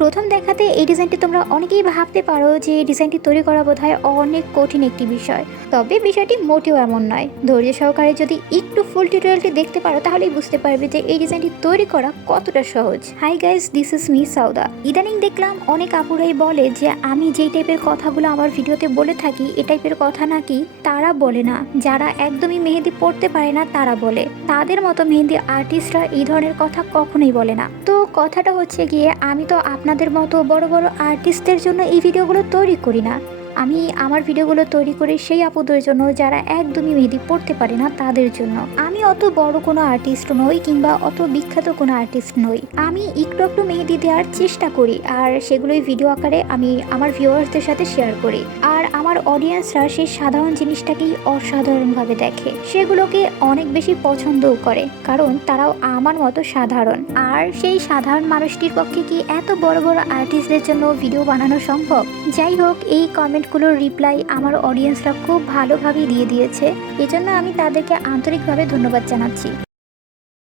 প্রথম দেখাতে এই ডিজাইনটি তোমরা অনেকেই ভাবতে পারো যে ডিজাইনটি তৈরি করা বোধহয় অনেক কঠিন একটি বিষয়, তবে বিষয়টি মোটেও এমন নয়। ধৈর্য সহকারে যদি একটু ফুল টিউটোরিয়ালটি দেখতে পারো তাহলেই বুঝতে পারবে যে এই ডিজাইনটি তৈরি করা কতটা সহজ। Hi guys, this is me Sawda. ইদানিং দেখলাম অনেক আপুরাই বলে যে আমি যেই টাইপের কথাগুলো আমার ভিডিওতে বলে থাকি এই টাইপের কথা নাকি তারা বলে না, যারা একদমই মেহেদি পড়তে পারে না তারা বলে। তাদের মতো মেহেদি আর্টিস্টরা এই ধরনের কথা কখনোই বলে না। তো কথাটা হচ্ছে গিয়ে, আমি তো আপনাদের মতো বড় বড় আর্টিস্টদের জন্য এই ভিডিওগুলো তৈরি করি না। আমি আমার ভিডিওগুলো তৈরি করি সেই আপুদের জন্য যারা একদমই মেহেদি পড়তে পারে না তাদের জন্য। আমি অত বড় কোনো আর্টিস্ট নই কিংবা অত বিখ্যাত কোনো আর্টিস্ট নই। আমি একটু একটু মেহেদি দেওয়ার চেষ্টা করি, আর সেগুলোই ভিডিও আকারে আমি আমার ভিউয়ার্সদের সাথে শেয়ার করি। আর আমার অডিয়েন্সরা সেই সাধারণ জিনিসটাকেই অসাধারণভাবে দেখে, সেগুলোকে অনেক বেশি পছন্দও করে, কারণ তারাও আমার মতো সাধারণ। আর সেই সাধারণ মানুষটির পক্ষে কি এত বড় বড় আর্টিস্টদের জন্য ভিডিও বানানো সম্ভব? যাই হোক, এই কমেন্টগুলোর রিপ্লাই আমার অডিয়েন্সরা খুব ভালোভাবেই দিয়ে দিয়েছে, এজন্য আমি তাদেরকে আন্তরিকভাবে ধন্যবাদ জানাচ্ছি।